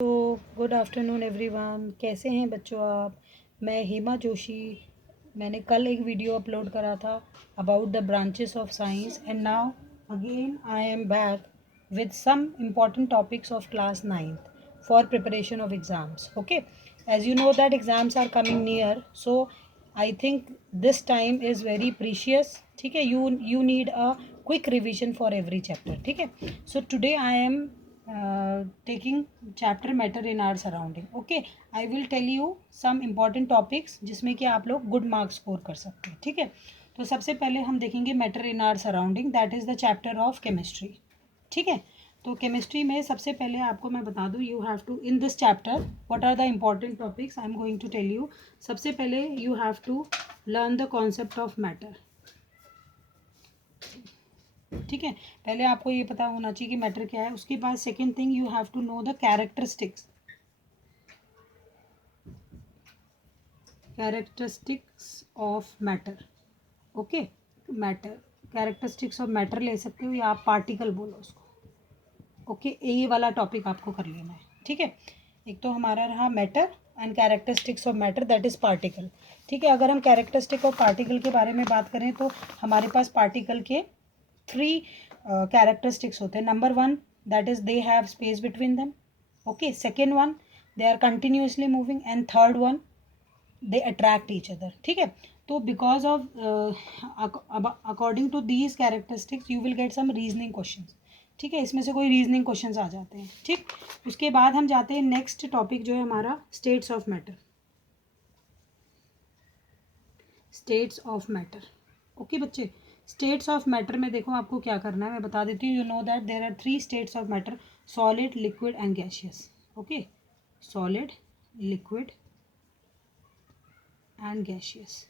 तो good afternoon everyone, कैसे हैं बच्चों आप। मैं हेमा जोशी। मैंने कल एक वीडियो अपलोड करा था about the branches of science and now again I am back with some important topics of class 9th for preparation of exams. Okay, as you know that exams are coming near, so I think this time is very precious. ठीक है, you need a quick revision for every chapter. ठीक है, so today I am taking chapter matter in our surrounding. Okay, I will tell you some important topics जिसमें कि आप लोग good marks score कर सकते हैं. ठीक है, तो सबसे पहले हम देखेंगे matter in are surrounding, that is the chapter of chemistry. ठीक है, तो केमिस्ट्री में सबसे पहले आपको मैं बता दूं, you have to in this chapter what are the important topics I am going to tell you. सबसे पहले you have to learn the concept of matter. ठीक है, पहले आपको ये पता होना चाहिए कि मैटर क्या है. उसके बाद second thing, you have to know the characteristics of matter. Okay, matter, characteristics of matter ले सकते हो या आप पार्टिकल बोलो उसको. ओके, ये वाला टॉपिक आपको कर लेना है. ठीक है, एक तो हमारा रहा matter and characteristics of matter, that is particle. ठीक है, अगर हम कैरेक्टरिस्टिक ऑफ पार्टिकल के बारे में बात करें तो हमारे पास पार्टिकल के थ्री कैरेक्टरिस्टिक्स होते हैं. Number one, that is they have space between them. Okay, second one, they are continuously moving, and third one, they attract each other. ठीक है, तो because of according to these characteristics you will get some reasoning question. ठीक है, इसमें से कोई reasoning question आ जाते हैं. ठीक, उसके बाद हम जाते हैं नेक्स्ट टॉपिक जो है हमारा states of matter. States of matter. Okay बच्चे, स्टेट्स ऑफ मैटर में देखो आपको क्या करना है मैं बता देती हूँ. You know that there are three states of matter: solid, liquid and gaseous. Okay, solid, liquid and gaseous.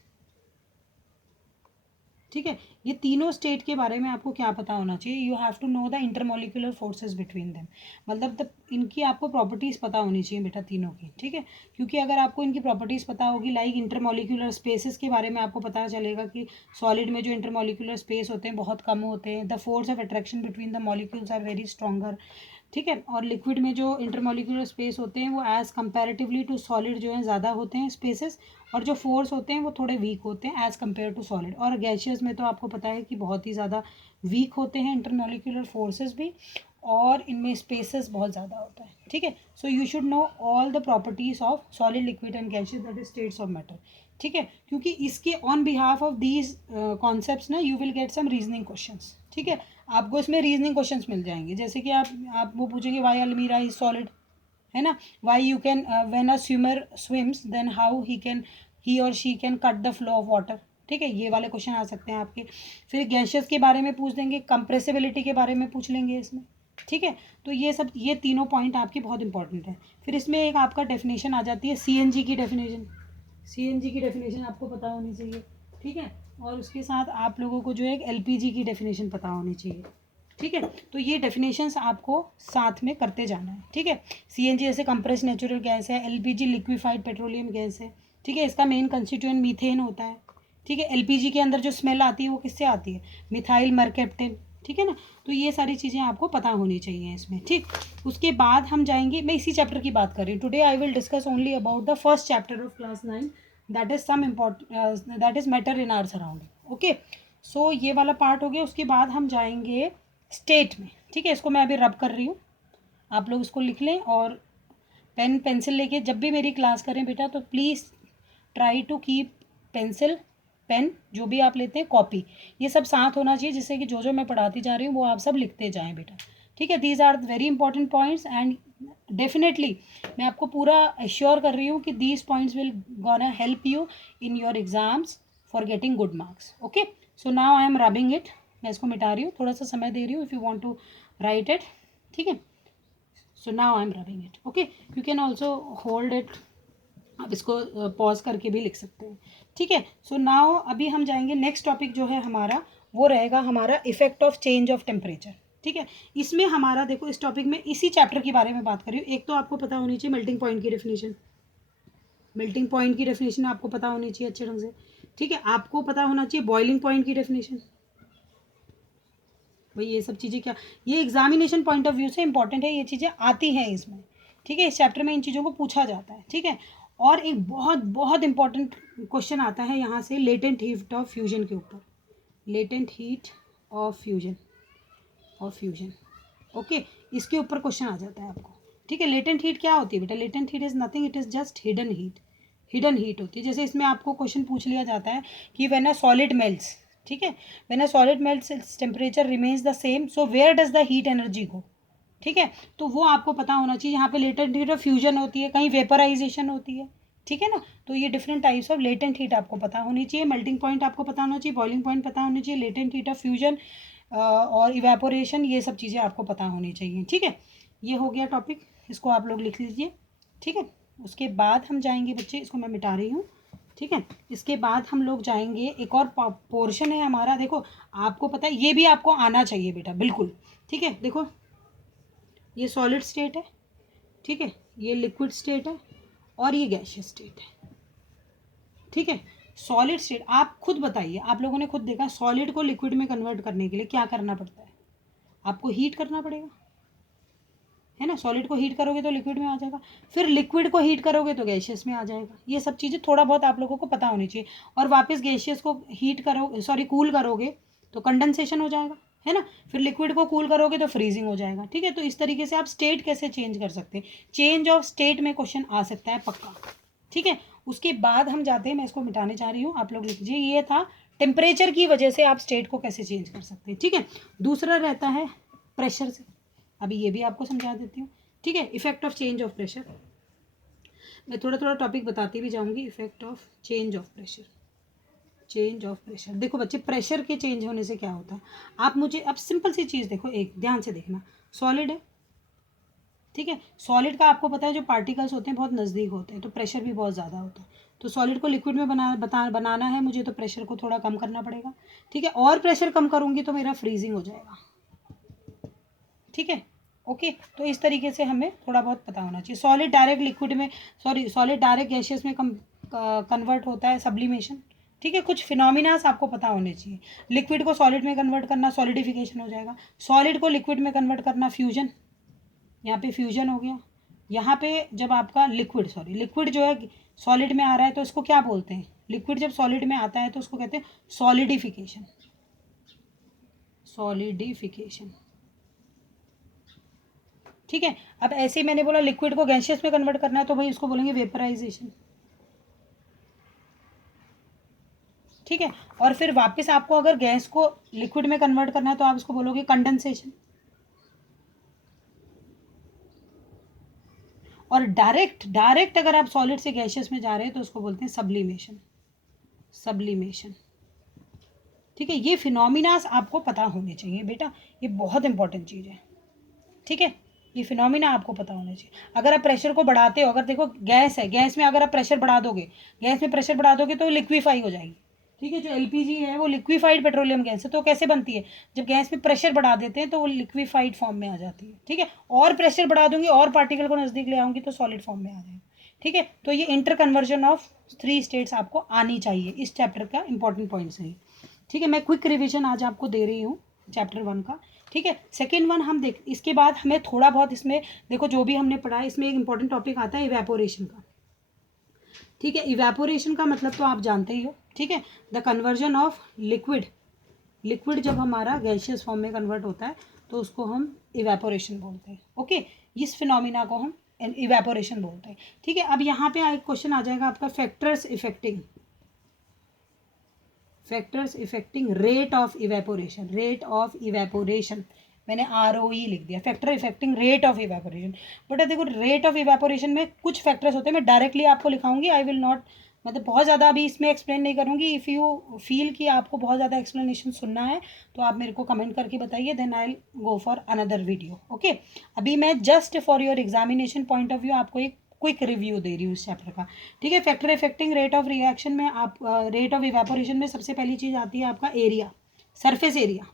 ठीक है, ये तीनों स्टेट के बारे में आपको क्या पता होना चाहिए. You have to know the intermolecular forces between them, मतलब इनकी आपको प्रॉपर्टीज़ पता होनी चाहिए बेटा तीनों की. ठीक है, क्योंकि अगर आपको इनकी प्रॉपर्टीज़ पता होगी, लाइक इंटरमोलिकुलर स्पेसेस के बारे में आपको पता चलेगा कि सॉलिड में जो इंटरमोलिकुलर स्पेस होते हैं बहुत कम होते हैं. The force of attraction between the molecules are very stronger. ठीक है, और लिक्विड में जो इंटरमोलिकुलर स्पेस होते हैं वो एज़ कंपेरेटिवली टू सॉलिड जो है ज़्यादा होते हैं स्पेसेस, और जो फोर्स होते हैं वो थोड़े वीक होते हैं एज़ कम्पेयर टू सॉलिड. और गैशियस में तो आपको पता है कि बहुत ही ज़्यादा वीक होते हैं इंटरमोलिकुलर फोर्सेस भी, और इनमें स्पेसेस बहुत ज़्यादा होता है. ठीक है, so you should know all the properties of solid, liquid and gaseous, that is states of matter. ठीक है, क्योंकि इसके on behalf of these concepts ना you will get some reasoning questions. ठीक है, आपको इसमें रीजनिंग क्वेश्चंस मिल जाएंगे, जैसे कि आप वो पूछेंगे वाई अलमीरा इज सॉलिड, है ना. Why you can when a swimmer swims then how he or she can cut the flow of water. ठीक है, ये वाले क्वेश्चन आ सकते हैं आपके. फिर गैशियस के बारे में पूछ देंगे, कंप्रेसिबिलिटी के बारे में पूछ लेंगे इसमें. ठीक है, तो ये तीनों पॉइंट आपके बहुत इंपॉर्टेंट है. फिर इसमें एक आपका डेफिनेशन आ जाती है सीएनजी की डेफिनेशन. सीएनजी की डेफिनेशन आपको पता होनी चाहिए. ठीक है, और उसके साथ आप लोगों को जो है एलपीजी की डेफिनेशन पता होनी चाहिए. ठीक है, तो ये डेफिनेशंस आपको साथ में करते जाना है. ठीक है, सीएनजी जैसे कंप्रेस नेचुरल गैस है, एलपीजी लिक्विफाइड पेट्रोलियम गैस है. ठीक है, इसका मेन कंस्टिट्यूएंट मीथेन होता है. ठीक है, एलपीजी के अंदर जो स्मेल आती है वो किससे आती है, मिथाइल मरकेप्टेन. ठीक है ना, तो ये सारी चीज़ें आपको पता होनी चाहिए इसमें. ठीक, उसके बाद हम जाएंगे, मैं इसी चैप्टर की बात कर रही हूँ. Today I will discuss only about the first chapter of class 9, that is some important, that is matter in our surrounding. Okay, so ये वाला पार्ट हो गया. उसके बाद हम जाएंगे स्टेट में. ठीक है, इसको मैं अभी रब कर रही हूँ, आप लोग इसको लिख लें, और पेन पेंसिल लेके जब भी मेरी क्लास करें बेटा तो please try to keep pencil, pen, जो भी आप लेते हैं, कॉपी, ये सब साथ होना चाहिए, जिससे कि जो जो मैं पढ़ाती जा रही हूँ वो आप सब लिखते जाएं बेटा. ठीक है, these are very important points, and definitely मैं आपको पूरा एश्योर कर रही हूँ कि these points will gonna help you in your exams for getting good marks. Okay, so now I am rubbing it. मैं इसको मिटा रही हूँ, थोड़ा सा समय दे रही हूँ if you want to write it. ठीक है, so now I am rubbing it. Okay, you can also hold it, आप इसको पॉज करके भी लिख सकते हैं. ठीक है, सो नाउ अभी हम जाएंगे नेक्स्ट टॉपिक जो है हमारा, वो रहेगा हमारा effect of change of temperature. ठीक है, इसमें हमारा देखो, इस टॉपिक में इसी चैप्टर के बारे में बात कर रही हूँ. एक तो आपको पता होनी चाहिए मेल्टिंग पॉइंट की डेफिनेशन. मेल्टिंग पॉइंट की डेफिनेशन आपको पता होनी चाहिए अच्छे ढंग से. ठीक है, आपको पता होना चाहिए बॉइलिंग पॉइंट की डेफिनेशन. भाई ये सब चीज़ें क्या, ये एग्जामिनेशन पॉइंट ऑफ व्यू से इंपॉर्टेंट है, ये चीज़ें आती हैं इसमें. ठीक है, इस चैप्टर में इन चीज़ों को पूछा जाता है, ठीक है। और एक बहुत बहुत इंपॉर्टेंट क्वेश्चन आता है यहाँ से लेटेंट हीट ऑफ फ्यूजन के ऊपर, latent heat of fusion, okay, इसके ऊपर क्वेश्चन आ जाता है आपको, ठीक है। लेटेंट हीट क्या होती है बेटा? Latent heat is nothing, it is just hidden heat, hidden heat होती है। जैसे इसमें आपको क्वेश्चन पूछ लिया जाता है कि व्हेन अ सॉलिड मेल्ट्स, ठीक है, when a solid melts its temperature remains the same, so where does the heat energy go, ठीक है। तो वो आपको पता होना चाहिए। यहाँ पे लेटेंट हीट ऑफ फ्यूजन होती है, कहीं वेपराइजेशन होती है, ठीक है ना। तो ये different types of latent heat आपको पता होनी चाहिए। मेल्टिंग पॉइंट आपको पता होना चाहिए, बॉइलिंग पॉइंट पता होनी चाहिए, लेटेंट हीट ऑफ फ्यूजन और इवेपोरेशन, ये सब चीज़ें आपको पता होनी चाहिए, ठीक है। ये हो गया टॉपिक, इसको आप लोग लिख लीजिए, ठीक है। उसके बाद हम जाएंगे बच्चे, इसको मैं मिटा रही हूँ, ठीक है। इसके बाद हम लोग जाएंगे, एक और पोर्शन है हमारा, देखो आपको पता है ये भी आपको आना चाहिए बेटा, बिल्कुल, ठीक है। देखो ये सॉलिड स्टेट है, ठीक है, ये लिक्विड स्टेट है और ये गैसियस स्टेट है, ठीक है। सॉलिड स्टेट आप खुद बताइए, आप लोगों ने खुद देखा सॉलिड को लिक्विड में कन्वर्ट करने के लिए क्या करना पड़ता है? आपको हीट करना पड़ेगा, है ना। सॉलिड को हीट करोगे तो लिक्विड में आ जाएगा, फिर लिक्विड को हीट करोगे तो गैसियस में आ जाएगा। ये सब चीज़ें थोड़ा बहुत आप लोगों को पता होनी चाहिए। और वापस गैसियस को हीट करो, सॉरी कूल करोगे तो कंडेंसेशन हो जाएगा, है ना। फिर लिक्विड को कूल करोगे तो फ्रीजिंग हो जाएगा, ठीक है। तो इस तरीके से आप स्टेट कैसे चेंज कर सकते हैं, चेंज ऑफ स्टेट में क्वेश्चन आ सकता है पक्का, ठीक है। उसके बाद हम जाते हैं, मैं इसको मिटाने जा रही हूँ, आप लोग लिख लीजिए। ये था टेम्परेचर की वजह से आप स्टेट को कैसे चेंज कर सकते हैं, ठीक है। दूसरा रहता है प्रेशर से, अभी ये भी आपको समझा देती हूँ, ठीक है। Effect of change of pressure, मैं थोड़ा थोड़ा टॉपिक बताती भी जाऊंगी। Effect of change of pressure, change of pressure, देखो बच्चे प्रेशर के चेंज होने से क्या होता है, आप मुझे अब सिंपल सी चीज़ देखो, एक ध्यान से देखना, सॉलिड है, ठीक है। सॉलिड का आपको पता है जो पार्टिकल्स होते हैं बहुत नज़दीक होते हैं, तो प्रेशर भी बहुत ज़्यादा होता है। तो सॉलिड को लिक्विड में बनाना है मुझे, तो प्रेशर को थोड़ा कम करना पड़ेगा, ठीक है। और प्रेशर कम करूँगी तो मेरा फ्रीजिंग हो जाएगा, ठीक है, ओके। तो इस तरीके से हमें थोड़ा बहुत पता होना चाहिए। सॉलिड डायरेक्ट लिक्विड में, सॉलिड डायरेक्ट गैसियस में कन्वर्ट होता है, सब्लिमेशन, ठीक है। कुछ फिनोमिनास आपको पता होने चाहिए। लिक्विड को सॉलिड में कन्वर्ट करना सॉलिडिफिकेशन हो जाएगा, सॉलिड को लिक्विड में कन्वर्ट करना फ्यूजन, यहाँ पे फ्यूजन हो गया। यहाँ पे जब आपका लिक्विड जो है सॉलिड में आ रहा है तो इसको क्या बोलते हैं, लिक्विड जब सॉलिड में आता है तो उसको कहते हैं सॉलिडिफिकेशन, सॉलिडिफिकेशन, ठीक है। अब ऐसे ही मैंने बोला लिक्विड को गैसियस में कन्वर्ट करना है तो भाई उसको बोलेंगे वेपराइजेशन, ठीक है। और फिर वापस आपको अगर गैस को लिक्विड में कन्वर्ट करना है तो आप इसको बोलोगे कंडेंसेशन। और डायरेक्ट अगर आप सॉलिड से गैसियस में जा रहे हैं तो उसको बोलते हैं सब्लिमेशन, सब्लिमेशन, ठीक है। ये फिनोमिनास आपको पता होने चाहिए बेटा, ये बहुत इंपॉर्टेंट चीज़ है, ठीक है। ये फिनोमिना आपको पता होना चाहिए। अगर आप प्रेशर को बढ़ाते हो, अगर देखो गैस है, गैस में अगर आप प्रेशर बढ़ा दोगे, गैस में प्रेशर बढ़ा दोगे तो लिक्विफाई हो जाएगी, ठीक है। जो एलपीजी है वो लिक्विफाइड पेट्रोलियम गैस है, तो कैसे बनती है, जब गैस में प्रेशर बढ़ा देते हैं तो वो लिक्विफाइड फॉर्म में आ जाती है, ठीक है। और प्रेशर बढ़ा दूंगी और पार्टिकल को नज़दीक ले आऊँगी तो सॉलिड फॉर्म में आ जाएगा, ठीक है। तो ये इंटर कन्वर्जन ऑफ 3 स्टेट्स आपको आनी चाहिए, इस चैप्टर का इंपॉर्टेंट पॉइंट्स है, ठीक है। मैं क्विक रिविजन आज आपको दे रही हूँ चैप्टर 1 का, ठीक है। सेकेंड 1 हम देख, इसके बाद हमें थोड़ा बहुत इसमें देखो जो भी हमने पढ़ा है इसमें एक इंपॉर्टेंट टॉपिक आता है इवेपोरेशन का, ठीक है। इवेपोरेशन का मतलब तो आप जानते ही हो, ठीक है। द कन्वर्जन ऑफ लिक्विड जब हमारा गैसियस फॉर्म में कन्वर्ट होता है तो उसको हम इवेपोरेशन बोलते हैं, ओके। इस फिनोमिना को हम इवेपोरेशन बोलते हैं, ठीक है। अब यहाँ पे एक क्वेश्चन आ जाएगा आपका, factors affecting rate of evaporation, मैंने ROE लिख दिया, factor affecting rate of evaporation. But देखो रेट ऑफ इवेपोरेशन में कुछ फैक्टर्स होते हैं, मैं डायरेक्टली आपको लिखाऊंगी, आई विल नॉट, मतलब बहुत ज़्यादा अभी इसमें एक्सप्लेन नहीं करूँगी। इफ़ यू फील कि आपको बहुत ज़्यादा एक्सप्लेनेशन सुनना है तो आप मेरे को कमेंट करके बताइए, then I go for another video, okay. अभी मैं just for your examination point of view आपको एक क्विक रिव्यू दे रही हूँ इस चैप्टर का, ठीक है। Factor affecting rate of reaction में आप रेट ऑफ इवेपोरेशन में सबसे पहली चीज़ आती है आपका एरिया, सरफेस एरिया।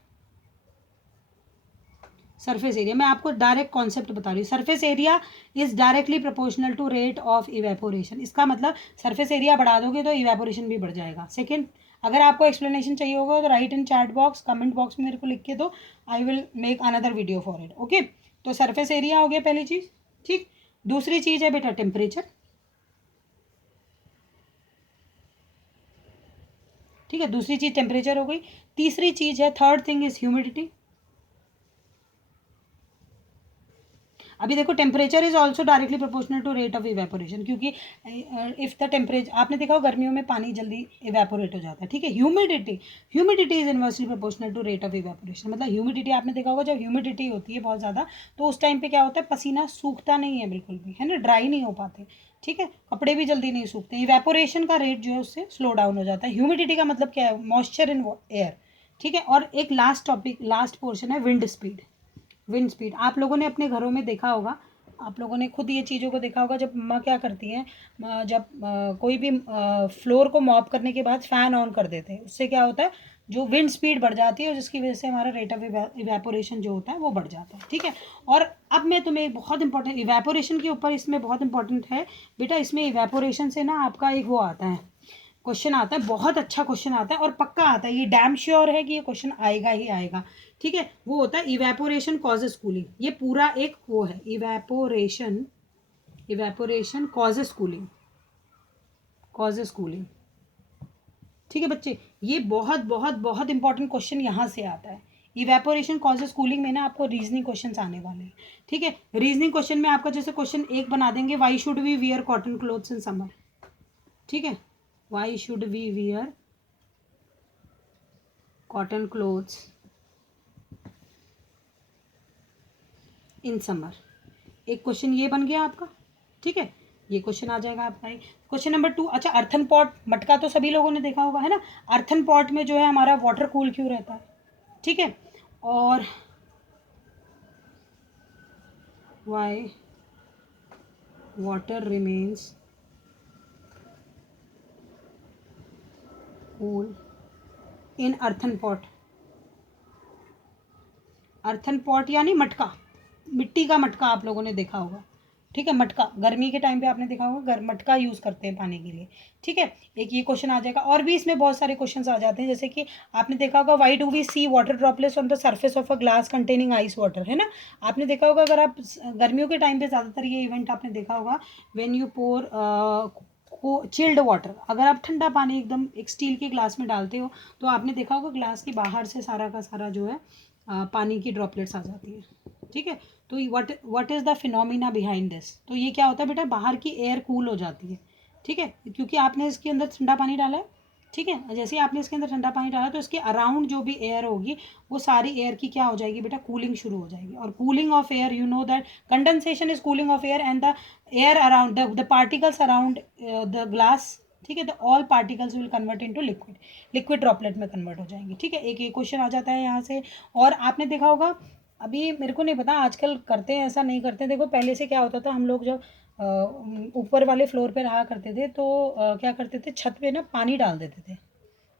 मैं आपको डायरेक्ट कॉन्सेप्ट बता रही हूँ, surface area is directly proportional to rate of evaporation. इसका मतलब सरफेस एरिया बढ़ा दोगे तो इवेपोरेशन भी बढ़ जाएगा। सेकेंड, अगर आपको एक्सप्लेनेशन चाहिए होगा तो राइट इन चैट बॉक्स, कमेंट बॉक्स में मेरे को लिख के दो, I will make another video for it, okay. तो सरफेस एरिया हो गया पहली चीज़, ठीक। दूसरी चीज़ है बेटा टेम्परेचर, ठीक है, दूसरी चीज़ टेम्परेचर हो गई। तीसरी चीज़ है, थर्ड थिंग इज ह्यूमिडिटी। अभी देखो temperature is also directly proportional to rate of evaporation, क्योंकि इफ द टेम्परेचर, आपने देखा हो गर्मियों में पानी जल्दी इवेपोरेट हो जाता है, ठीक है। Humidity is inversely proportional to rate of evaporation, मतलब ह्यूमिडिटी आपने देखा होगा, जब ह्यूमिडिटी होती है बहुत ज़्यादा तो उस टाइम पे क्या होता है, पसीना सूखता नहीं है बिल्कुल भी, है ना, ड्राई नहीं हो पाते, ठीक है, कपड़े भी जल्दी नहीं सूखते, इवेपोरेशन का रेट जो है उससे स्लो डाउन हो जाता है। ह्यूमिडिटी का मतलब क्या है, मॉइस्चर इन एयर, ठीक है। और एक लास्ट टॉपिक, लास्ट पोर्शन है विंड स्पीड। विंड स्पीड आप लोगों ने अपने घरों में देखा होगा, आप लोगों ने खुद ये चीज़ों को देखा होगा, जब मम्मा क्या करती हैं, जब कोई भी फ्लोर को मॉप करने के बाद फ़ैन ऑन कर देते हैं, उससे क्या होता है, जो विंड स्पीड बढ़ जाती है, जिसकी वजह से हमारा रेट ऑफ इवेपोरेशन जो होता है वो बढ़ जाता है, ठीक है। और अब मैं तुम्हें एक बहुत इंपॉर्टेंट इवेपोरेशन के ऊपर, इसमें बहुत इंपॉर्टेंट है बेटा, इसमें इवेपोरेशन से ना आपका एक वो आता है, क्वेश्चन आता है, बहुत अच्छा क्वेश्चन आता है और पक्का आता है, ये डैम श्योर है कि ये क्वेश्चन आएगा ही आएगा, ठीक है। वो होता है इवेपोरेशन कॉजेस कूलिंग, ये पूरा एक वो है, evaporation causes cooling, causes cooling, ठीक है बच्चे। ये बहुत बहुत बहुत इंपॉर्टेंट क्वेश्चन यहाँ से आता है। इवेपोरेशन कॉजेस कूलिंग में ना आपको रीजनिंग क्वेश्चन आने वाले हैं, ठीक है। रीजनिंग क्वेश्चन में आपका जैसे क्वेश्चन एक बना देंगे, why should we wear cotton clothes in summer, ठीक है, why should we wear cotton clothes in summer, एक क्वेश्चन ये बन गया आपका, ठीक है, ये क्वेश्चन आ जाएगा आपका। क्वेश्चन नंबर 2, अच्छा अर्थन पॉट, मटका तो सभी लोगों ने देखा होगा, है ना। अर्थन पॉट में जो है हमारा वाटर कूल क्यों रहता है, ठीक है। और Y water remains cool in earthen pot, earthen pot यानी मटका, मिट्टी का मटका आप लोगों ने देखा होगा, ठीक है, मटका गर्मी के टाइम पे आपने देखा होगा, मटका यूज़ करते हैं पानी के लिए, ठीक है। एक ये क्वेश्चन आ जाएगा, और भी इसमें बहुत सारे क्वेश्चन आ जाते हैं, जैसे कि आपने देखा होगा, why do we see water droplets on the surface of a glass containing ice water, है ना। आपने देखा होगा, अगर आप गर्मियों के टाइम पे ज़्यादातर ये इवेंट आपने देखा होगा, व्हेन यू पोर को चिल्ड वाटर, अगर आप ठंडा पानी एकदम एक स्टील के ग्लास में डालते हो, तो आपने देखा होगा ग्लास के बाहर से सारा का सारा जो है पानी की ड्रॉपलेट्स आ जाती है, ठीक है। तो what is the phenomena behind this, तो ये क्या होता है बेटा, बाहर की एयर कूल हो जाती है, ठीक है, क्योंकि आपने इसके अंदर ठंडा पानी डाला है, ठीक है। जैसे ही आपने इसके अंदर ठंडा पानी डाला तो इसके अराउंड जो भी एयर होगी वो सारी एयर की क्या हो जाएगी बेटा, कूलिंग शुरू हो जाएगी। और cooling of air, you know that condensation is cooling of air and the air around the particles around the glass, ठीक है, the all particles will convert into liquid, liquid droplet में कन्वर्ट हो जाएंगे, ठीक है। एक ये क्वेश्चन आ जाता है यहाँ से। और आपने देखा होगा, अभी मेरे को नहीं पता आजकल करते हैं ऐसा नहीं करते, देखो पहले से क्या होता था, हम लोग जब ऊपर वाले फ्लोर पे रहा करते थे तो क्या करते थे, छत पे ना पानी डाल देते थे,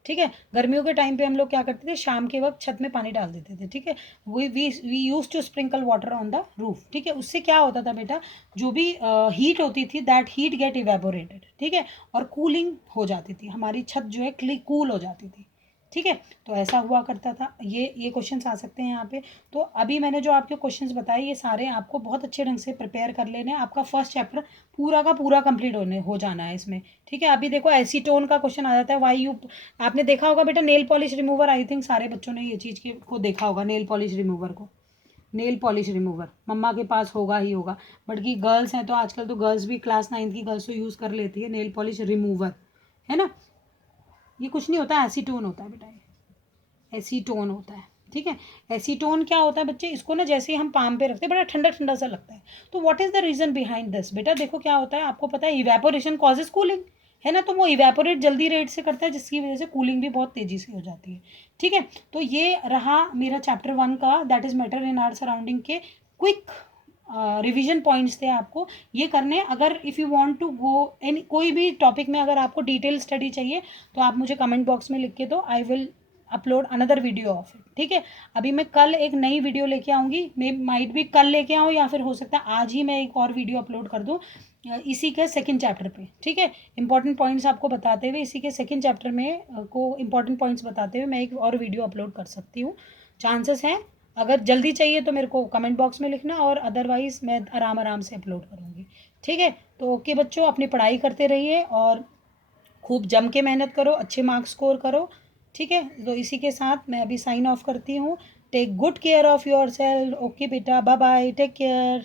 ठीक है। गर्मियों के टाइम पे हम लोग क्या करते थे, शाम के वक्त छत में पानी डाल देते थे, ठीक है। We use to sprinkle water on the roof, ठीक है। उससे क्या होता था बेटा, जो भी हीट होती थी, दैट हीट गेट इवेपोरेटेड, ठीक है, और कूलिंग हो जाती थी, हमारी छत जो है कूल हो जाती थी, ठीक है। तो ऐसा हुआ करता था, ये क्वेश्चंस आ सकते हैं यहाँ पे। तो अभी मैंने जो आपके क्वेश्चंस बताए, ये सारे आपको बहुत अच्छे ढंग से प्रिपेयर कर लेने हैं, आपका फर्स्ट चैप्टर पूरा का पूरा कंप्लीट हो जाना है इसमें, ठीक है। अभी देखो एसीटोन का क्वेश्चन आ जाता है, वाई यू, आपने देखा होगा बेटा nail polish remover, I think सारे बच्चों ने ये चीज़ को देखा होगा, नेल पॉलिश रिमूवर को, नेल पॉलिश रिमूवर मम्मा के पास होगा ही होगा, बट की गर्ल्स हैं तो आजकल तो गर्ल्स भी क्लास 9 की गर्ल्स तो यूज़ कर लेती है नेल पॉलिश रिमूवर, है ना। ये कुछ नहीं होता, एसीटोन होता है बेटा, एसीटोन होता है, ठीक है। एसीटोन क्या होता है बच्चे, इसको ना जैसे ही हम पाम पे रखते हैं बड़ा ठंडा ठंडा सा लगता है, तो what is the reason behind this बेटा, देखो क्या होता है, आपको पता है इवेपोरेशन कॉजेज कूलिंग, है ना, तो वो इवेपोरेट जल्दी रेट से करता है, जिसकी वजह से कूलिंग भी बहुत तेजी से हो जाती है, ठीक है। तो ये रहा मेरा चैप्टर 1 का, that is matter in our surrounding के क्विक रिवीजन पॉइंट्स थे आपको ये करने। अगर if you want to go any कोई भी टॉपिक में अगर आपको डिटेल स्टडी चाहिए तो आप मुझे कमेंट बॉक्स में लिख के दो, I will upload another video of it, ठीक है। अभी मैं कल एक नई वीडियो लेके आऊँगी, मे माइट भी कल लेके आऊँ या फिर हो सकता है आज ही मैं एक और वीडियो अपलोड कर दूँ इसी के सेकंड चैप्टर पे, ठीक है। इंपॉर्टेंट पॉइंट्स आपको बताते हुए इसी के सेकंड चैप्टर में को इंपॉर्टेंट पॉइंट्स बताते हुए मैं एक और वीडियो अपलोड कर सकती हूँ, चांसेस हैं अगर जल्दी चाहिए तो मेरे को कमेंट बॉक्स में लिखना, और अदरवाइज़ मैं आराम आराम से अपलोड करूँगी। ठीक है, तो ओके बच्चों, अपनी पढ़ाई करते रहिए और खूब जम के मेहनत करो, अच्छे मार्क्स स्कोर करो। ठीक है, तो इसी के साथ मैं अभी साइन ऑफ करती हूँ। Take good care of yourself. Okay बेटा, बाय बाय, टेक केयर।